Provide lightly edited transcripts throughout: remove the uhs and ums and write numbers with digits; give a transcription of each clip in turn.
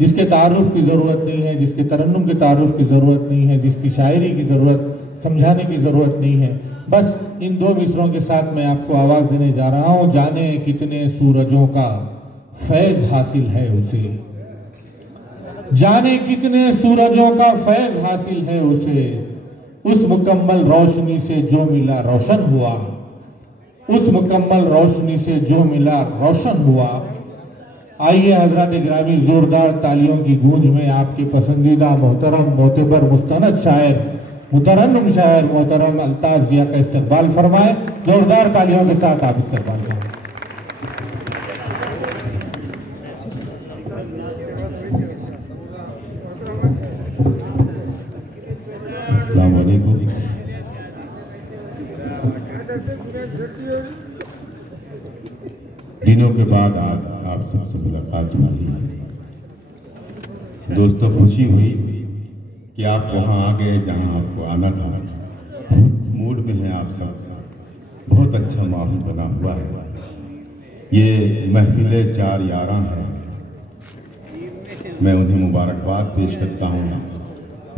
जिसके तारुफ की ज़रूरत नहीं है, जिसके तरन्नुम के तारुफ की ज़रूरत नहीं है, जिसकी शायरी की ज़रूरत समझाने की ज़रूरत नहीं है। बस इन दो मिसरों के साथ मैं आपको आवाज़ देने जा रहा हूँ। जाने कितने सूरजों का फैज़ हासिल है उसे, जाने कितने सूरजों का फैज़ हासिल है उसे, उस मुकम्मल रोशनी से जो मिला रोशन हुआ, उस मुकम्मल रोशनी से जो मिला रोशन हुआ। आइए हजरत गिरामी जोरदार तालियों की गूंज में आपके पसंदीदा मोहतरम मोतबर मुस्तनद शायर मुतरन्नम शायर मोहतरम अल्ताफ जिया का इस्तकबाल फरमाए। जोरदार तालियों के साथ आप इस्तकबाल करें। अस्सलाम वालेकुम। दिनों के बाद आज आप सबसे मुलाकात हुई। दोस्तों, खुशी हुई कि आप वहाँ आ गए जहाँ आपको आना था। बहुत मूड में हैं आप सब, बहुत अच्छा माहौल बना हुआ है। ये महफिल 4/11 है। मैं उन्हें मुबारकबाद पेश करता हूँ,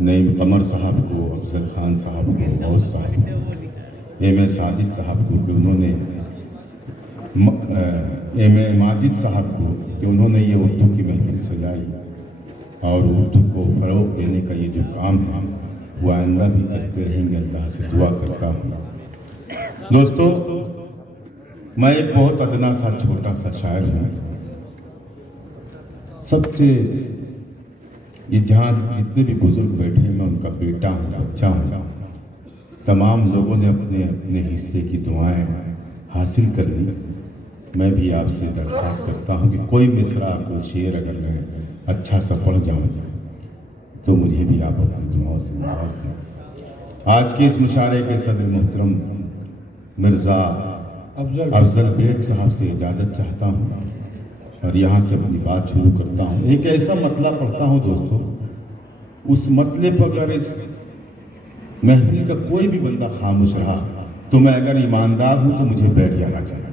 नईम कमर साहब को, अफजल खान साहब को, गौस साहब को, एम साजिद साहब को कि उन्होंने एम माजिद साहब को कि उन्होंने ये उर्दू की महफिल सजाई और उर्दू को फ़रोग़ देने का ये जो काम है वो आइंदा भी करते रहेंगे। अल्लाह से दुआ करता हूँ। दोस्तों, मैं एक बहुत अदना सा छोटा सा शायर हूँ। सबसे ये जहाँ जितने भी बुजुर्ग बैठे हैं, मैं उनका बेटा हूँ, बच्चा हूँ। तमाम लोगों ने अपने अपने हिस्से की दुआएं हासिल कर ली। मैं भी आपसे दरख्वास्त करता हूँ कि कोई मिसरा, कोई शेर अगर मैं अच्छा सा पढ़ जाऊँ तो मुझे भी आप अपनी दुआओं से नवाज दें। आज के इस मुशारे के सदर मोहतरम मिर्ज़ा अफजल बेग साहब से इजाज़त चाहता हूँ और यहाँ से अपनी बात शुरू करता हूँ। एक ऐसा मतला पढ़ता हूँ दोस्तों, उस मतले पर अगर इस महफिल का कोई भी बंदा खामोश रहा तो मैं अगर ईमानदार हूँ तो मुझे बैठ जाना चाहिए।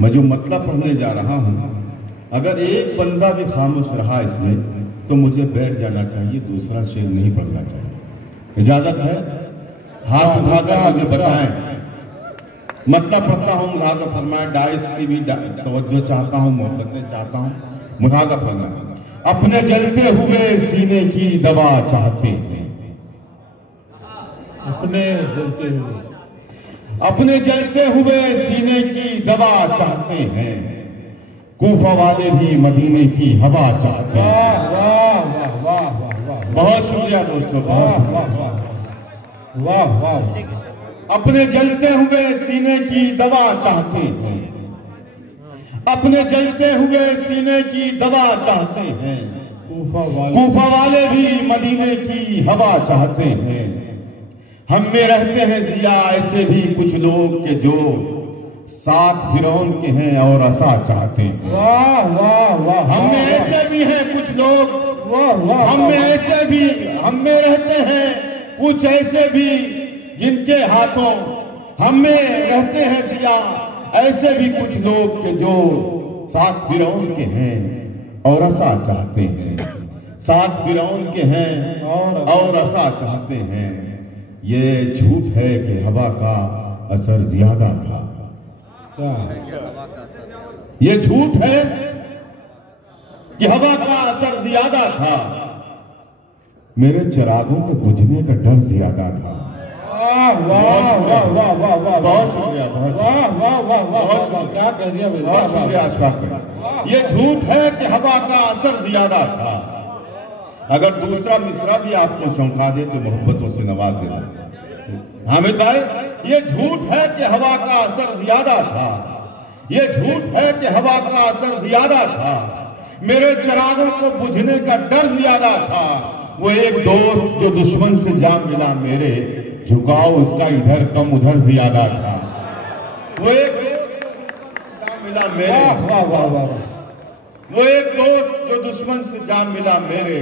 मैं जो मतलब पढ़ने जा रहा हूँ, अगर एक बंदा भी खामोश रहा इसमें तो मुझे बैठ जाना चाहिए, दूसरा शेर नहीं पढ़ना चाहिए। इजाजत है? हाथ उठाकर मुझे बताएं। मतलब पढ़ता हूँ, मुलाजा फरमाएं। डाइस की भी तवज्जो चाहता हूँ, मोहब्बतें चाहता हूँ, मुलाजा फरमाएं। अपने जलते हुए सीने की दवा चाहते हैं, अपने जलते हुए सीने की दवा चाहते हैं। कूफा वाले भी मदीने की हवा चाहते हैं। वाह वाह वाह वाह, बहुत शुक्रिया दोस्तों, बहुत वाह वाह। अपने जलते हुए सीने की दवा चाहते हैं, अपने जलते हुए सीने की दवा चाहते हैं। कूफा वाले भी मदीने की हवा चाहते हैं। हम में रहते हैं जिया ऐसे भी कुछ लोग के जो साथ फिरौन के हैं और असा चाहते हैं। वाह वाह वाह। हम में ऐसे भी हैं कुछ लोग, वाह वाह। हम में ऐसे भी, हम में रहते हैं कुछ ऐसे भी जिनके हाथों, हम में रहते हैं जिया ऐसे भी कुछ लोग के जो साथ फिरौन के हैं और असा चाहते हैं। साथ फिरौन के हैं और असा चाहते हैं। ये झूठ है कि हवा का असर ज्यादा था। ये झूठ है कि हवा का असर ज्यादा था, मेरे चिरागों को बुझने का डर ज्यादा था। वाह वाह वाह वाह वाह वाह, बहुत शुक्रिया, वाह वाह वाह वाह, क्या कह दिया, बहुत शुक्रिया अशफाक। ये झूठ है कि हवा का असर ज्यादा था। अगर दूसरा मिसरा भी आपको चौंका दे तो मोहब्बतों से नवाज देना। हामिद भाई, ये झूठ है कि हवा का असर ज्यादा था, ये झूठ है कि हवा का असर ज्यादा था, मेरे चिरागों को बुझने का डर ज्यादा था। वो एक दोस्त जो दुश्मन से जा मिला मेरे, झुकाव उसका इधर कम उधर ज्यादा था। वो एक जा मिला मेरे, वाह वाह वाह। वो एक दोस्त जो दुश्मन से जा मिला मेरे,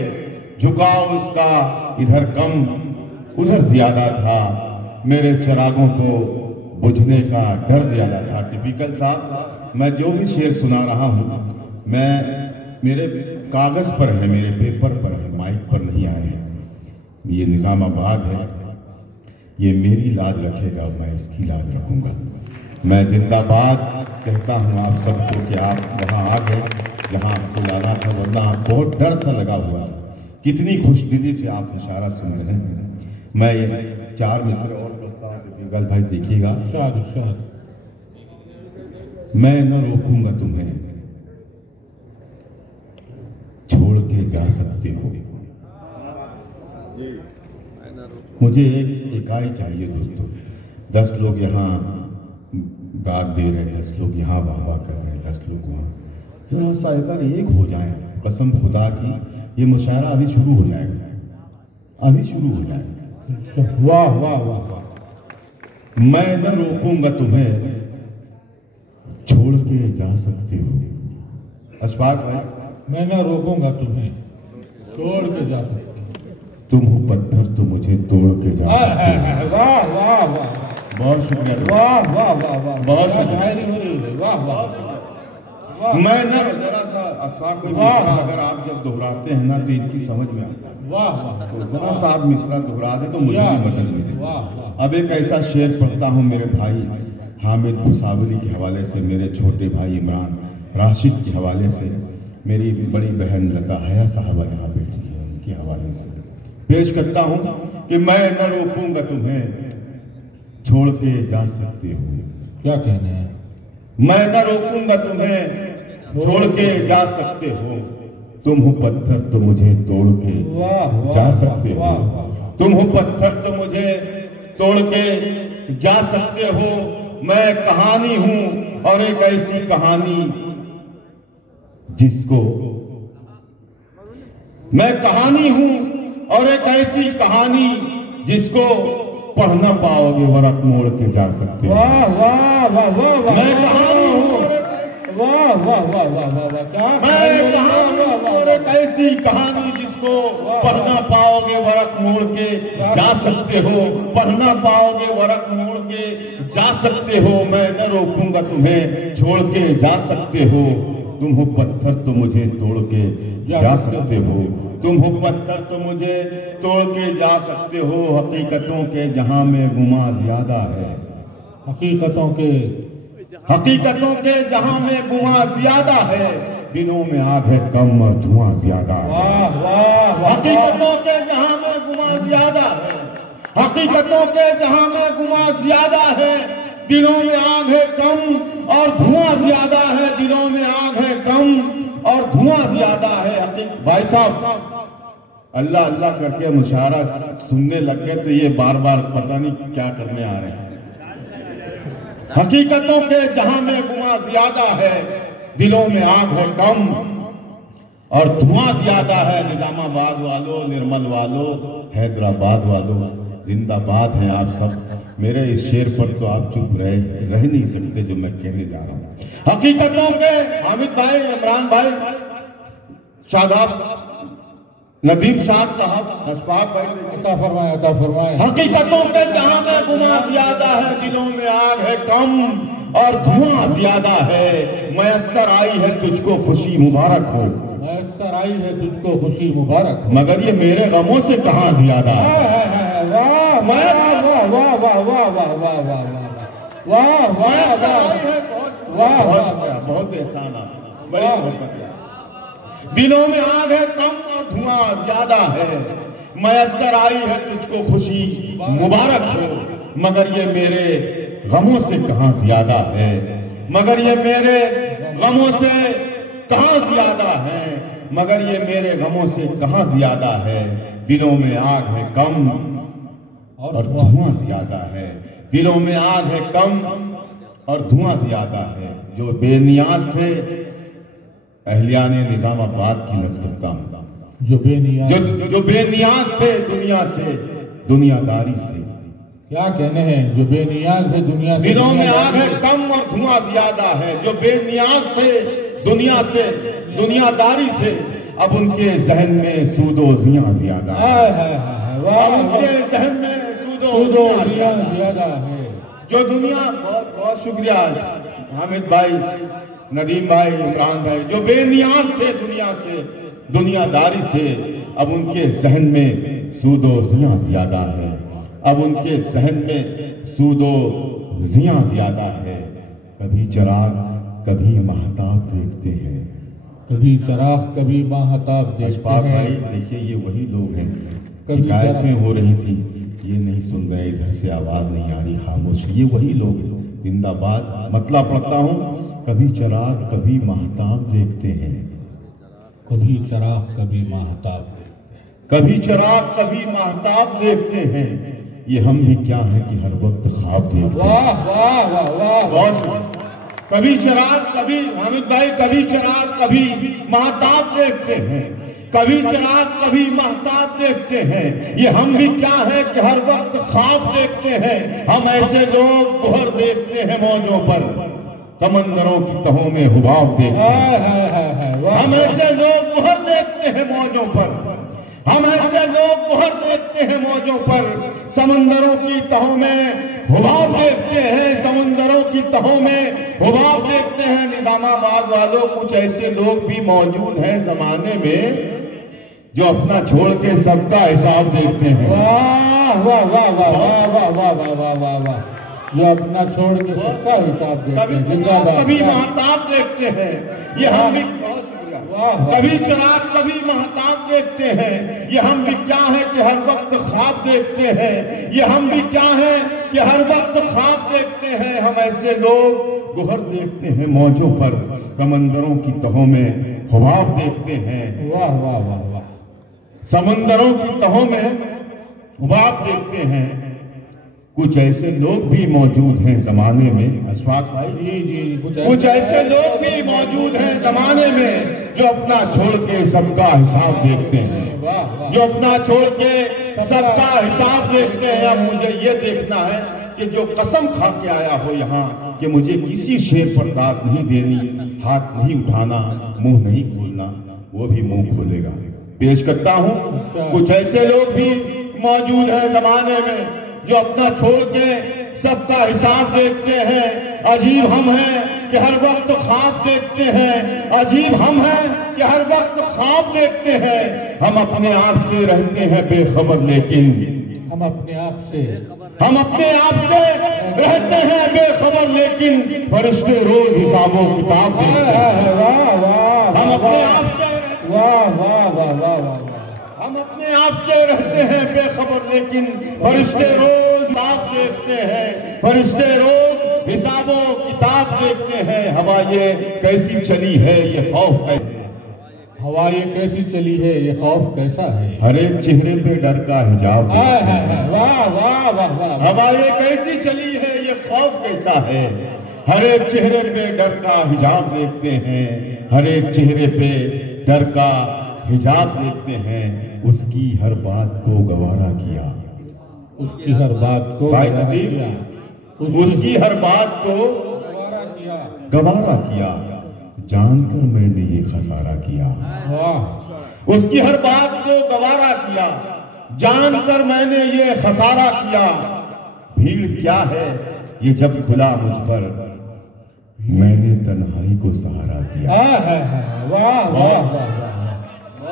झुकाव उसका इधर कम उधर ज्यादा था, मेरे चिरागों को बुझने का डर ज्यादा था। टिपिकल साहब, मैं जो भी शेर सुना रहा हूँ, मैं मेरे कागज पर है, मेरे पेपर पर है, माइक पर नहीं आए हैं। ये निजामाबाद है, ये मेरी लाज रखेगा, मैं इसकी लाज रखूंगा। मैं जिंदाबाद कहता हूँ आप सबको कि आप वहाँ आ गए जहाँ आपको लाना था, वरना आप बहुत डर सा लगा हुआ था। कितनी खुशदिली से आप इशारा सुन रहे हैं। मैं ये 4 मिसरे और बोलता हूँ भाई, देखिएगा। मैं न रोकूंगा तुम्हें, छोड़ के जा सकते हो। मुझे एक इकाई चाहिए दोस्तों। 10 लोग यहाँ दाद दे रहे हैं, 10 लोग यहाँ वाह कर रहे हैं, 10 लोग वहाँ। जरा सा अगर एक हो जाए, कसम खुदा की, ये मुशायरा अभी शुरू हो जाएगा, अभी शुरू हो जाएगा। वाह वाह वाह वाह। मैं न रोकूंगा तुम्हें, छोड़ के जा सकते हो। अशफाक भाई, मैं न रोकूंगा तुम्हें, छोड़ के जा सकते हो। तुम हो पत्थर तो मुझे तोड़ के जा सकते हो। वाह वाह वाह, बहुत शुक्रिया। वाह वाह वाह वाह, बहुत शायरी हो रही है। वाह वाह। मैं न जरा सा अशफाक को मिसरा अगर आप जब दोहराते हैं ना तो इनकी समझ में आता है। वाह वाह, तो जरा सा आप मिसरा दोहरा दे तो मुझे भी मदद मिले। वाह वाह। अब एक ऐसा शेर पढ़ता हूँ मेरे भाई हामिद भुसावली के हवाले से, मेरे छोटे भाई इमरान राशिद के हवाले से, मेरी बड़ी बहन लता हया साहबा यहाँ बैठी है, उनके हवाले से पेश करता हूँ कि मैं न रोकूंगा तुम्हें, छोड़ के जा सकते हो। क्या कहने हैं? मैं न रोकूंगा तुम्हें, छोड़ के जा सकते हो। तुम हो पत्थर तो मुझे तोड़ के जा सकते हो। तुम हो पत्थर तो मुझे तोड़ के जा सकते हो। मैं कहानी हूं और एक ऐसी कहानी जिसको, मैं कहानी हूं और एक ऐसी कहानी जिसको पढ़ ना पाओगे, वरक मोड़ के जा सकते हो। वाह वाह वाह वाह वाह। मैं कहानी हूं, वाह वाह वाह वाह वाह वाह। क्या मैं कहानी और एक ऐसी कहानी जिसको पढ़ना पाओगे, वरक मोड़ के जा सकते हो। पढ़ना पाओगे, वरक मोड़ के जा सकते हो। मैं न रोकूंगा तुम्हें, छोड़ के जा सकते हो। तुम हो पत्थर तो मुझे तोड़ के जा सकते हो। तुम हो पत्थर तो मुझे तोड़ के जा सकते हो। हकीकतों के जहां में गुमा ज्यादा है, हकीकतों के जहां में गुमा ज्यादा है। दिनों में आग है कम और धुआं ज्यादा है। वाह वाह वाह। हकीकतों के जहां में गुमा ज्यादा है, हकीकतों के जहां में गुमा ज्यादा है। दिनों में आग है कम और धुआं ज्यादा है। दिनों में आग है कम और धुआं ज्यादा है। भाई साहब, अल्लाह अल्लाह करके मुशायरा सुनने लग गए तो ये बार बार पता नहीं क्या करने आ रहे हैं। हकीकतों के जहां में गुमा ज्यादा है, दिलों में आग है कम और धुआं ज्यादा है। निजामाबाद वालों, निर्मल वालों, हैदराबाद वालों, जिंदाबाद हैं आप सब। मेरे इस शेर पर तो आप चुप रह नहीं सकते जो मैं कहने जा रहा हूं। हकीकतों के हामिद भाई, इमरान भाई, शादाब, नदीम शाह साहब, अशफाक भाई, अता फरमाए। हकीकतों के जहां में गुनाह ज्यादा है, दिलों में आग है कम और धुआं ज्यादा है। मयस्सर आई है तुझको खुशी मुबारक हो, मयस्सर आई है तुझको खुशी मुबारक हो। मगर ये मेरे गमों से कहां ज्यादा है। वाह वाह वाह वाह वाह वाह वाह वाह वाह वाह वाह वाह वाह। बहुत एहसान आप, बड़ी मोहब्बत। दिलों में आग है कम और धुआं ज्यादा है। मयस्सर आई है तुझको खुशी मुबारक हो, मगर ये मेरे गमों से कहां ज्यादा है। मगर ये मेरे गमों से कहां ज्यादा है। मगर ये मेरे गमों से कहां ज्यादा है। दिलों में आग है कम और धुआं ज्यादा है। दिलों में आग है कम और धुआं ज्यादा है। जो बेनियाज थे, अहलियाने निजामाबाद की नज़र करता हूं, जो बेनियाज थे दुनिया से, दुनियादारी से। क्या कहने हैं? जो बेनियाज थे दुनिया से, दिलों में आग है कम और धुआं ज्यादा है। जो बेनियाज थे दुनिया से, दुनियादारी से, अब उनके जहन में सूदो जियां ज्यादा है। अब उनके जहन में सूदो जियां ज्यादा है। जो दुनिया, बहुत बहुत शुक्रिया हामिद भाई, नदीम भाई, इमरान भाई, जो बेनियाज थे दुनिया से, दुनियादारी से, अब उनके जहन में सूदो जिया ज्यादा है। अब उनके जहन में सूदो जिया ज्यादा है। कभी चिराग कभी महताब देखते हैं, कभी चराग कभी माहताब देखते अशफाक हैं। भाई देखिए ये वही लोग हैं। कभी शिकायतें हो रही थी, ये नहीं सुन रहे, इधर से आवाज नहीं आ रही, खामोश, ये वही लोग हैं। जिंदाबाद। मतला पढ़ता हूँ, कभी चिराग कभी महताब देखते हैं, कभी चराग कभी माहताब, कभी चिराग कभी महताब देखते हैं। ये हम भी क्या है कि हर वक्त ख्वाब देखते हैं। वाह वाह वाह वाह बहुत। कभी चिराग कभी, हामिद भाई, कभी चिराग कभी महताब देखते हैं, कभी चिराग कभी महताब देखते हैं। ये हम भी क्या है कि हर वक्त ख्वाब देखते हैं। हम ऐसे लोग गुहर देखते हैं मौजों पर, समंदरों की तहों में हुबाब देखते हैं। हम ऐसे लोग गुहर देखते हैं मौजों पर, हम ऐसे लोग गुहर देखते हैं मौजों पर, समंदरों की तहों में हुबाब देखते हैं, समंदरों की तहों में हुबाब देखते हैं। निजामाबाद वालों, कुछ ऐसे लोग भी मौजूद हैं जमाने में जो अपना छोड़ के सबका हिसाब देखते हैं। वाह वाह वाह वाह वाह वाह वाह वाह वाह वाह वाह, जो अपना छोड़ के सबका हिसाब देखते हैं। जिंदाबाद। कभी महताब देखते हैं, ये हम भी, कभी चिराग कभी महताब देखते हैं। ये हम भी क्या है कि हर वक्त ख्वाब देखते हैं। ये हम भी क्या है कि हर वक्त ख्वाब देखते हैं। हम ऐसे लोग गुहर देखते हैं मौजों पर, समंदरों की तहों में हुबाब देखते हैं। वाह वाह वाह वाह, समंदरों की तहों में हुबाब देखते हैं। कुछ ऐसे लोग भी मौजूद हैं जमाने में, अशफाक भाई, जी जी, कुछ ऐसे लोग भी मौजूद हैं जमाने में जो अपना छोड़ के सबका हिसाब देखते हैं, वाह वाह, जो अपना छोड़ के सबका हिसाब देखते हैं। अब मुझे ये देखना है कि जो कसम खा के आया हो यहाँ कि मुझे किसी शेर पर दाद नहीं देनी, हाथ नहीं उठाना, मुंह नहीं खोलना, वो भी मुंह खोलेगा। पेश करता हूँ, कुछ ऐसे लोग भी मौजूद हैं जमाने में जो अपना छोड़ के सबका हिसाब देखते हैं। अजीब हम हैं कि हर वक्त ख्वाब देखते हैं, अजीब हम हैं कि हर वक्त ख्वाब देखते हैं। हम अपने आप से रहते हैं बेखबर, लेकिन हम अपने आप से रहते हैं बेखबर, लेकिन फरिश्ते रोज हिसाबों किताब देखते हैं। वाह वाह, हम अपने आप से वाह वाह वाह वाह वाह, हम अपने आप से रहते हैं बेखबर, लेकिन फरिश्ते रोज किताब देखते हैं, फरिश्ते रोज हिसाबों किताब देखते हैं। हवा ये कैसी चली है, ये खौफ है, हवा ये कैसी चली है, ये खौफ कैसा है। हर एक चेहरे पे डर का हिजाब। वाह वाह वाह वाह, हवा ये कैसी चली है, ये खौफ कैसा है। हर एक चेहरे पे डर का हिजाब देखते हैं, हर एक चेहरे पे डर का हिजाब देखते हैं। उसकी हर बात को गवारा किया, उसकी हर बात को भाई नदीम, उसकी हर बात को गवारा किया, जानकर मैंने ये खसारा किया। वाह, उसकी हर बात को गवारा किया, जानकर मैंने ये खसारा किया। भीड़ क्या है ये जब खुला मुझ पर, मैंने तन्हाई को सहारा किया। वाह वाह वाह,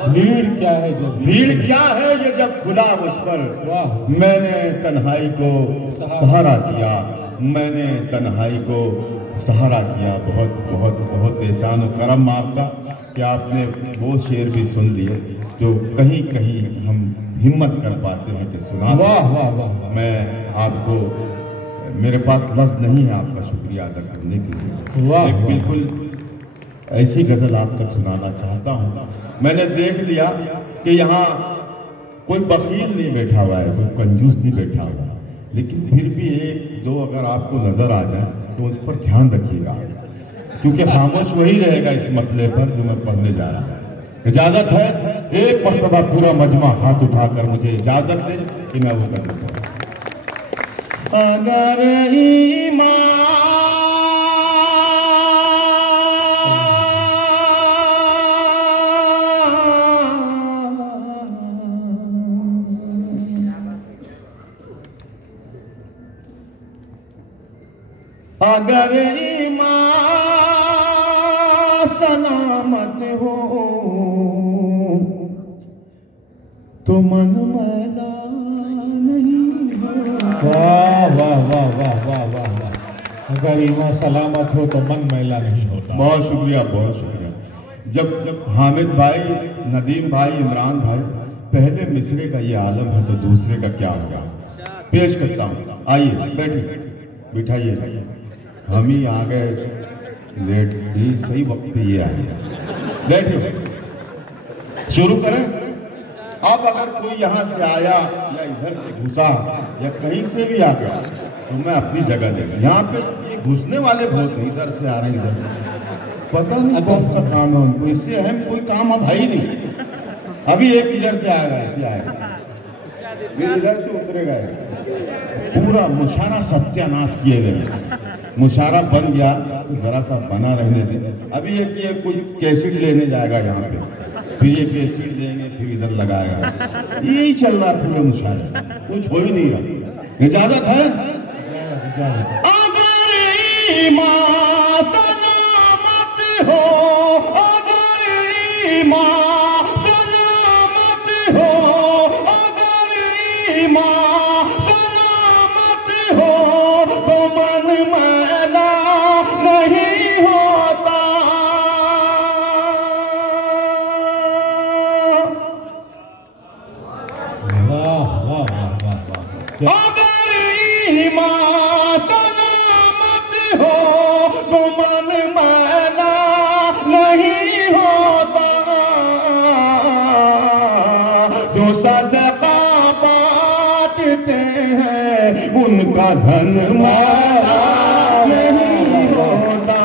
भीड़ क्या है जब, भीड़ क्या है ये जब खुला मुझ पर, वाह, मैंने तन्हाई को सहारा किया, मैंने तन्हाई को सहारा किया। बहुत बहुत बहुत एहसान करम आपका कि आपने वो शेर भी सुन लिए जो कहीं कहीं हम हिम्मत कर पाते हैं कि सुना। वाह वाह वाह, मैं आपको, मेरे पास लफ्ज नहीं है आपका शुक्रिया अदा करने के लिए। वाह, एक वाह। बिल्कुल ऐसी गजल आप तक सुनाना चाहता हूँ। मैंने देख लिया कि यहाँ कोई बखील नहीं बैठा हुआ है, कोई कंजूस नहीं बैठा हुआ है, लेकिन फिर भी एक दो अगर आपको नजर आ जाए तो उन पर ध्यान रखिएगा, क्योंकि खामोश वही रहेगा इस मसले पर जो मैं पढ़ने जा रहा हूँ। इजाजत है, एक मर्तबा पूरा मजमा हाथ उठाकर मुझे इजाजत दे कि मैं वो गजल पढ़ूं। अगर अगर ईमान सलामत हो तो मन मैला नहीं हो। वाह वाह वाह वाह वाह वाह वाह। अगर ईमान सलामत हो तो मन मैला नहीं होता। बहुत शुक्रिया, बहुत शुक्रिया। जब हामिद भाई, नदीम भाई, इमरान भाई, पहले मिसरे का ये आलम है तो दूसरे का क्या होगा। पेश करता हूँ, आइए बैठिए, बिठाइए। हम ही आ गए लेट भी, सही वक्त पे ये आए। बैठिए, शुरू करें। अब अगर कोई यहाँ से आया या इधर से घुसा या कहीं से भी आ गया तो मैं अपनी जगह लेगा। यहाँ पे ये घुसने वाले बहुत हैं, इधर से आ रहे हैं, इधर से, पता नहीं कौन सा काम है उनको, इससे अहम कोई काम अब है ही नहीं। अभी एक इधर से आएगा, ऐसे आएगा, फिर इधर से उतरेगा। पूरा मुशारा सत्यानाश किए गए। मुशारा बन गया तो जरा सा बना रहने दे। अभी ये कोई कैसेट लेने जाएगा यहाँ पे, फिर ये कैसेट देंगे, फिर इधर लगाएगा, यही चल रहा है पूरे मुशारे, कुछ हो ही नहीं रहा। इजाजत है? अगर ईमान सलामत हो, अगर ईमान सलामत हो, अगर ईमान सलामत हो तो मन मैला नहीं होता। वाह वाह वाह वाह वाह। अगर ईमान सलामत हो तो मन मैला नहीं होता। जो सदका बांटते हैं उनका धन मैला नहीं होता।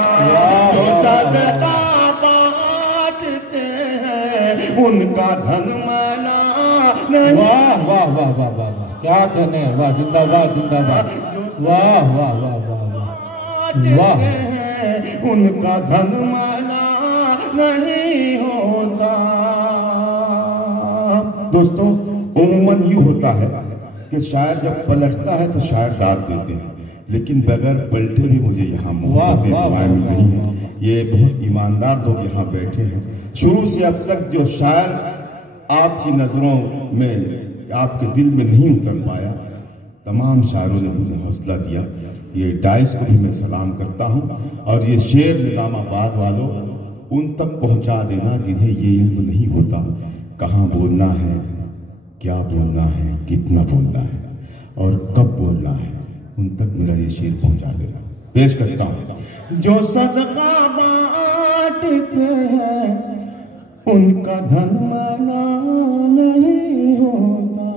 जो सदका बांटते हैं उनका धन मैला नहीं। वाह वाह वाह वाह वाह वाह, क्या कहने हैं। वाह, जिंदाबाद जिंदाबाद। वाह वाह वाह वाह वाह वाह। उनका धन मैला नहीं होता। दोस्तों, उम्मन यूं होता है कि शायर जब पलटता है तो शायर दाद देते हैं, लेकिन बगैर पलटे भी मुझे यहाँ मोहब्बतें दुआएं मिल रही हैं। ये बहुत ईमानदार लोग यहाँ बैठे हैं। शुरू से अब तक जो शायर आपकी नज़रों में, आपके दिल में नहीं उतर पाया, तमाम शायरों ने मुझे हौसला दिया। ये डाइस को भी मैं सलाम करता हूँ। और ये शेर निज़ामाबाद वालों, उन तक पहुँचा देना जिन्हें ये इल्म नहीं होता, कहाँ बोलना है, क्या बोलना है, कितना बोलना है और कब बोलना है, उन तक मेरा ये शेर पहुँचा देना। पेश करता हूँ। जो सदका बांटते हैं उनका धन मैला नहीं होता।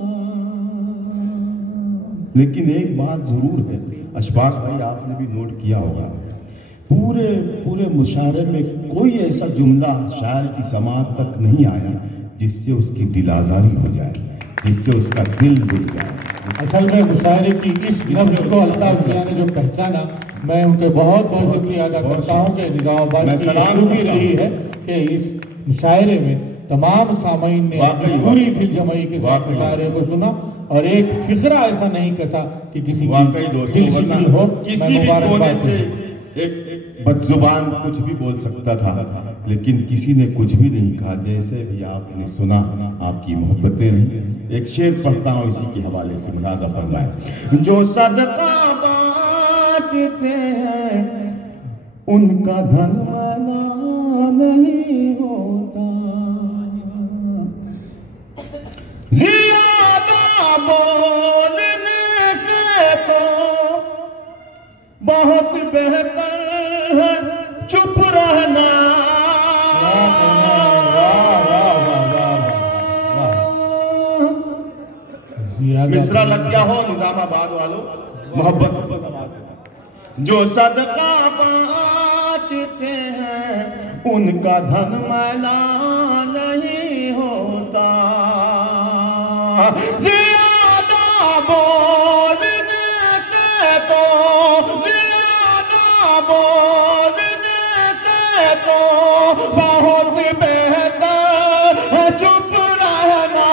लेकिन एक बात जरूर है, अशफाक भाई आपने भी नोट किया होगा, पूरे मुशायरे में कोई ऐसा जुमला शायर की समात तक नहीं आया जिससे उसकी दिल आज़ारी हो जाए, जिससे उसका दिल जुड़ जाए। असल में मुशायरे की इस नज़्म को अल्ताफ मियां ने जो पहचाना, मैं उनके बहुत बहुत शुक्रिया अदा करता हूँ कि निज़ामाबाद की खूबी रही है कि इस मुशायरे में तमाम सामीन ने पूरी फिल जमाई के साथ मुशायरे को सुना और एक फिक्रा ऐसा नहीं कसा कि किसी की दिल शिकनी हो। किसी भी कोने से एक बदजुबान कुछ भी बोल सकता था, लेकिन किसी ने कुछ भी नहीं कहा। जैसे भी आपने सुना, आपकी मोहब्बतें नहीं। एक शेर पढ़ता हूँ इसी के हवाले से, मुलाजा फरमाए। जो सदका बांटते हैं उनका धन मैला नहीं होता। ज्यादा बोलने से तो बहुत बेहतर है चुप रहना। मिसरा लग गया हो निजामाबाद वालों, मोहब्बत। जो सदका बांटते हैं उनका धन मैला नहीं होता। ज्यादा बोलने से तो, ज्यादा बोलने से तो बहुत बेहतर है चुप रहना।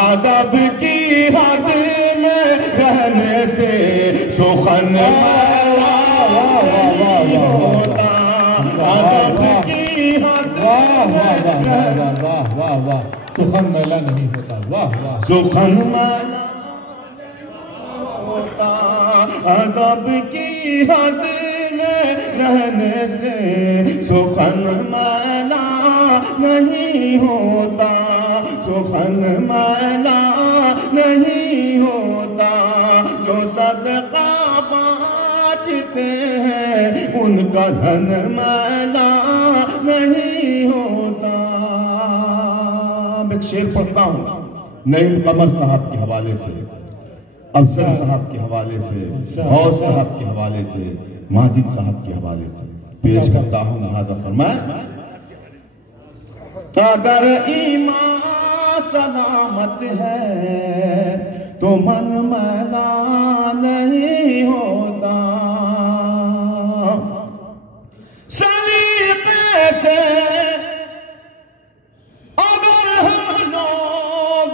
अदब की हद में रहने से सुखन मैला नहीं होता। अदब की हद वाह सुखन मैला नहीं होता। वाह सुखन मैला होता, अदब की हद में रहने से सुखन मैला नहीं होता, सुखन मैला नहीं होता। जो सदका बांटते हैं उनका धन मैला नहीं होता। एक शेर पढ़ता हूँ नईम कमर साहब के हवाले से, अफसर साहब के हवाले से, गौस साहब के हवाले से, माजिद साहब के हवाले से पेश करता हूँ। लिहाजा फरमाए, अगर ईमान सलामत है तो मन मैला नहीं होता। सलीके से अगर हम लोग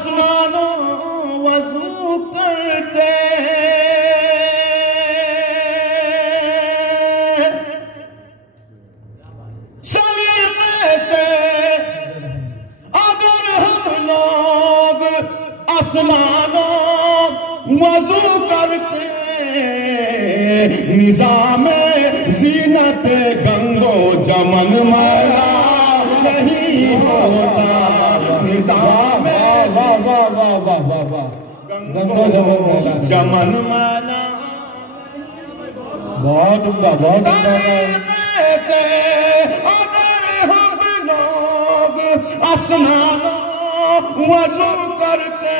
स्नानो वजू करते, सलीके से अगर हम लोग स्नानो वजू करके निजाम जीनत गंगो जमन मैला नहीं होता। निजाम गंगो जमन मैला बहुत उम्दा से अगर हम लोग स्नानो वजू करके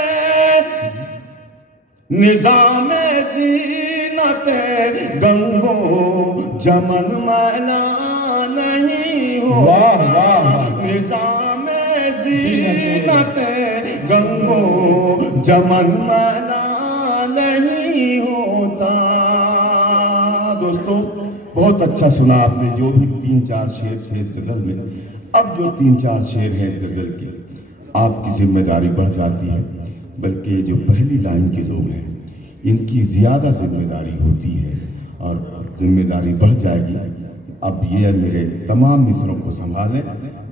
निजाम जीनत गंगो जमन मैला नहीं होता। निजाम जीनत गंगो जमन मैला नहीं होता। दोस्तों बहुत अच्छा सुना आपने, जो भी 3-4 शेर थे इस गजल में। अब जो 3-4 शेर हैं इस गजल के, आपकी जिम्मेदारी बढ़ जाती है, बल्कि जो पहली लाइन के लोग हैं इनकी ज़्यादा जिम्मेदारी होती है और जिम्मेदारी बढ़ जाएगी। अब ये मेरे तमाम मिसरों को संभालें।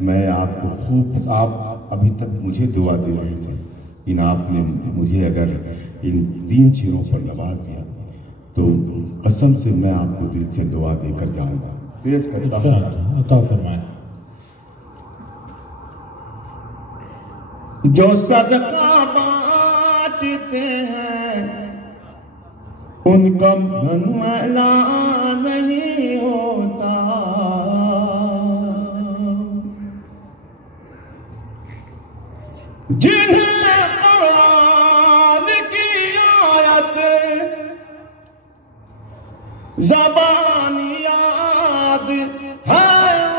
मैं आपको खूब, आप अभी तक मुझे दुआ दे रहे थे, इन आपने मुझे अगर इन 3 शेरों पर नवाज दिया तो कसम से मैं आपको दिल से दुआ देकर जाऊंगा। पेश करता हूं, अता फरमाए। जो सदका बांटते हैं उनका मन मैला नहीं होता। जिन्हें कुरान की आयत ज़बानी याद है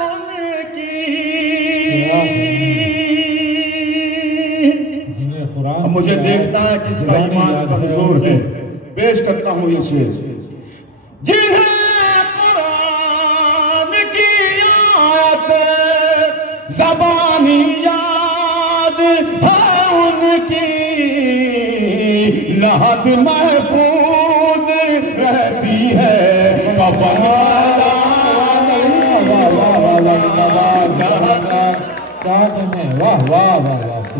उनकी, अब मुझे देखता है किसका ईमान कमजोर है। पेश करता हूं ये शेर। जिन्हें कुरान की आयत ज़बानी याद है उनकी, लहद महफूज रहती है कफन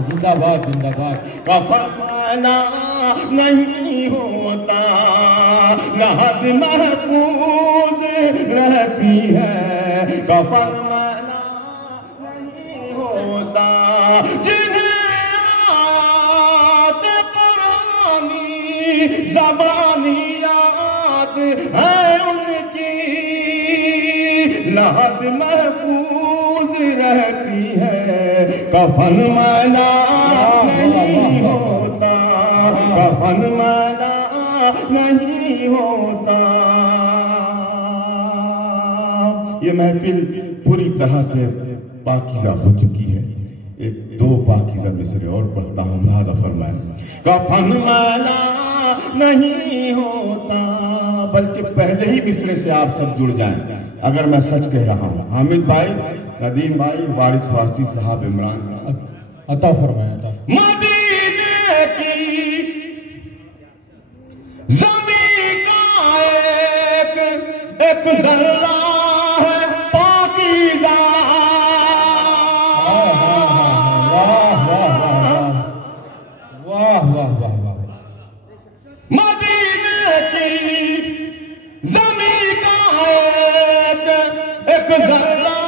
जिंदाबाद जिंदाबाद। कफन नहीं होता, लहद महफूज रहती है कफन नहीं होता। जिन्हें आयत कुरानी ज़बानी याद है उनकी, लहद महफूज रहती है कफन मैला नहीं होता, कफन मैला नहीं होता। ये महफिल पूरी तरह से पाकीज़ा हो चुकी है। एक 2 पाकीज़ा मिसरे और पढ़ता हूँ। लिहाजा फरमाए, कफन मैला नहीं होता। बल्कि पहले ही मिसरे से आप सब जुड़ जाएं अगर मैं सच कह रहा हूँ। हामिद भाई, नदीम भाई, वारिस फारसी साहब, इमरान, अता फरमाए। मदीने की ज़मीं का एक एक जर्रा है पाकीज़ा। वाह वाह वाह वाह। मदीने की ज़मीं का एक जर्रा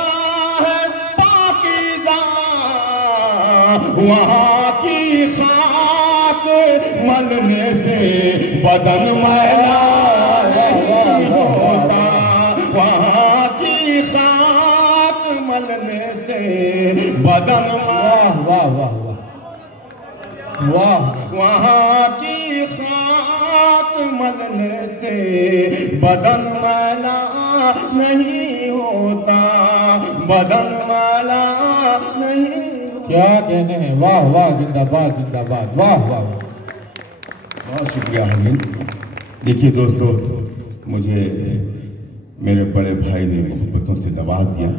है पाकीज़ा, वहाँ की खाक मलने से बदन मैला नहीं होता, वहाँ की खाक मलने से बदन वाह वाह वाह वाह। वहाँ की खाक मलने से बदन मैला नहीं होता, बदन मैला नहीं। क्या कहने हैं, वाह वाह, जिंदाबाद जिंदाबाद, वाह वाह। बहुत शुक्रिया हमीन। देखिए दोस्तों, मुझे मेरे बड़े भाई ने मोहब्बतों से नवाज दिया।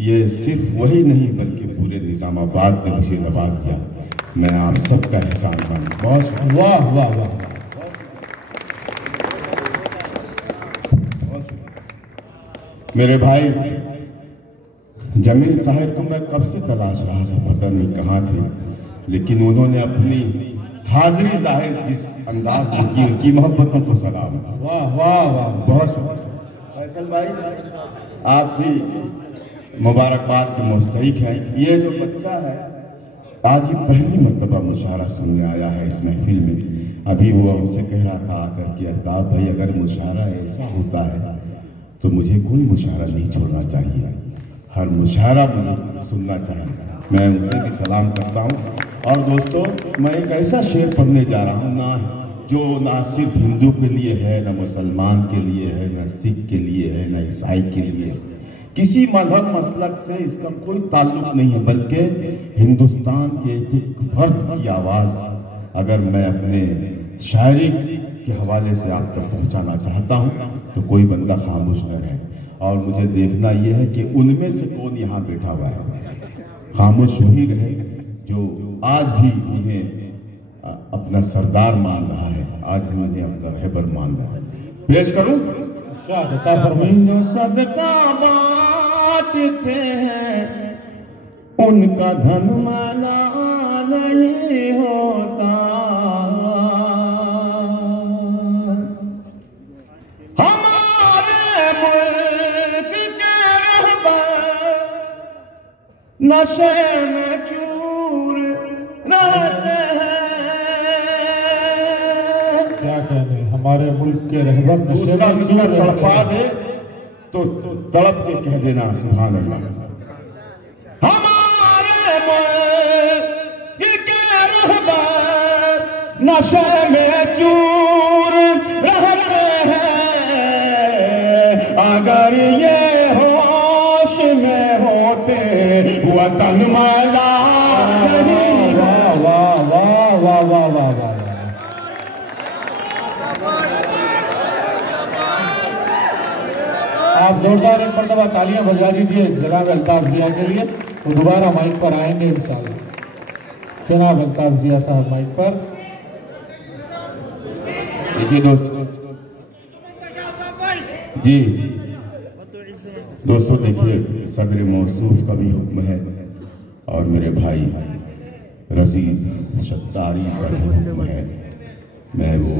ये सिर्फ वही नहीं बल्कि पूरे निजामाबाद ने मुझे नवाज दिया। मैं आप सबका एहसान मानूं। बहुत वाह वाह वाह। मेरे भाई जमील साहिब को मैं कब से तलाश रहा था, पता नहीं कहाँ थे, लेकिन उन्होंने अपनी हाजिरी जाहिर जिस अंदाज में की, उनकी मोहब्बतों को सलाम। वाह वाह वाह। बहुत फैसल भाई, आप भी मुबारकबाद के मुस्तहिक हैं। ये जो बच्चा है आज ही पहली मर्तबा मुशायरा सुनने आया है इस महफिल में। अभी वो हमसे कह रहा था आकर के, अल्ताफ भाई अगर मुशायरा ऐसा होता है तो मुझे कोई मुशायरा नहीं छोड़ना चाहिए, हर मुशायरा मुझे सुनना चाहिए। मैं उनसे भी सलाम करता हूँ। और दोस्तों, मैं एक ऐसा शेर पढ़ने जा रहा हूँ ना, जो ना सिर्फ हिंदू के लिए है, ना मुसलमान के लिए है, ना सिख के लिए है, ना ईसाई के लिए है, किसी मजहब मसलक से इसका कोई ताल्लुक नहीं है, बल्कि हिंदुस्तान के एक फर्द की आवाज़ अगर मैं अपने शायरी के हवाले से आप तक पहुँचाना चाहता हूँ तो कोई बंदा खामोश न रहे। और मुझे देखना यह है कि उनमें से कौन यहाँ बैठा हुआ है, खामोश वही रहे जो आज भी उन्हें अपना सरदार मान रहा है, आज भी उन्हें अपना रहबर मान रहा है। पेश करूं? जो सदका बांटते हैं उनका धन माला नहीं होता, हमारे मुल्क के रहबर नशे में चूर रहते हैं। क्या कहने, हमारे मुल्क के रहबर नशे दूसरा में किसी क्यों तड़पा रहते हैं? दे तो तड़प के कह देना सुभान अल्लाह। हमारे मुल्क के रहबर नशे में चूर रहते हैं, अगर ये होश में होते वतन माला नहीं। वाह वाह वाह वाह वाह वाह वाह। आप जोरदार एक मरतबा तालियां बजा दीजिए जनाब अल्ताफ जिया के लिए। वो दोबारा माइक पर आएंगे इंशाल्लाह। जनाब अल्ताफ जिया साहब माइक पर। देखिए दोस्तों जी, दोस्तों देखिए, सदर मौसूफ का भी हुक्म है और मेरे भाई रजीज शत्तारी का भी हुक्म है। मैं वो